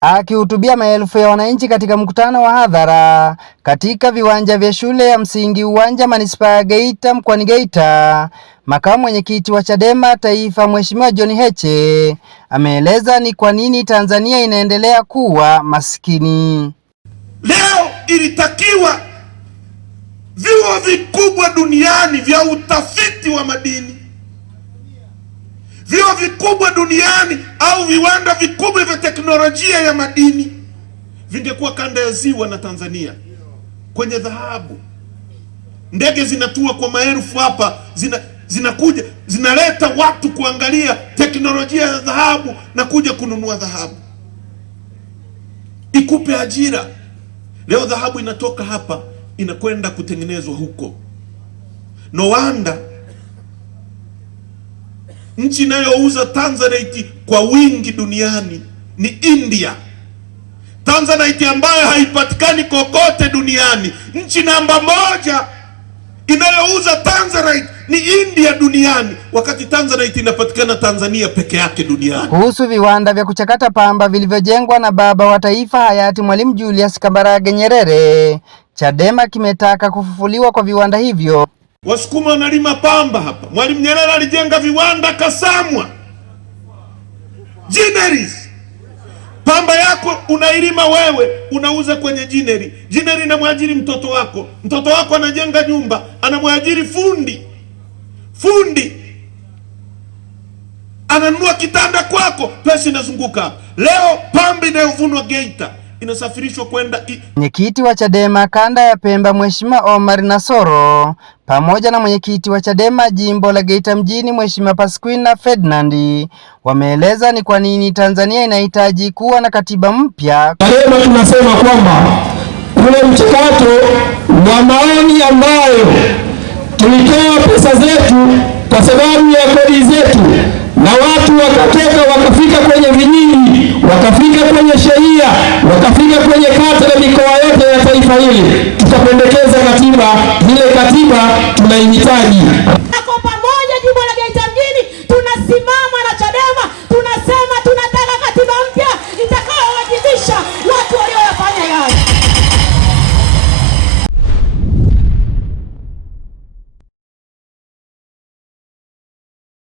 Akihutubia maelfu ya wananchi katika mkutano wa hadhara katika viwanja vya shule ya msingi Uwanja manispaa ya Geita mkoani Geita, makamu mwenyekiti wa Chadema Taifa Mheshimiwa John Heche ameeleza ni kwa nini Tanzania inaendelea kuwa maskini. Leo ilitakiwa vyuo vikubwa duniani vya utafiti wa madini, vyuo vikubwa duniani au viwanda vikubwa vya teknolojia ya madini vingekuwa kanda ya Ziwa na Tanzania kwenye dhahabu. Ndege zinatua kwa maelfu hapa, zinakuja zinaleta watu kuangalia teknolojia ya dhahabu na kuja kununua dhahabu, ikupe ajira. Leo dhahabu inatoka hapa inakwenda kutengenezwa huko. No wonder nchi inayouza Tanzanite kwa wingi duniani ni India. Tanzanite ambayo haipatikani kokote duniani. Nchi namba moja inayouza Tanzanite ni India duniani, wakati Tanzanite inapatikana Tanzania peke yake duniani. Kuhusu viwanda vya kuchakata pamba vilivyojengwa na baba wa taifa hayati Mwalimu Julius Kambarage Nyerere, Chadema kimetaka kufufuliwa kwa viwanda hivyo. Wasukuma wanalima pamba hapa. Mwalimu Nyerere alijenga viwanda Kasamwa, Gineris. Pamba yako unailima wewe, unauza kwenye Gineri. Gineri inamwajiri mtoto wako anajenga nyumba, anamwajiri fundi ananunua kitanda kwako, pesa inazunguka. Leo pamba inayovunwa Geita inasafirishwa kwenda. Mwenyekiti wa Chadema kanda ya Pemba Mheshimiwa Omar Nasoro pamoja na mwenyekiti wa Chadema jimbo la Geita mjini Mheshimiwa Pasquina Ferdinand wameeleza ni kwa nini Tanzania inahitaji kuwa na katiba mpya. Chadema tunasema kwamba ule mchakato wa maoni ambayo tulitoa pesa zetu kwa sababu ya kodi zetu na watu wakatoka wakafika kwenye vijiji, wakafika kwenye shehia, wakafika kwenye kata na mikoa yote ya taifa hili, tukapendekeza katiba. Ile katiba tunaihitaji.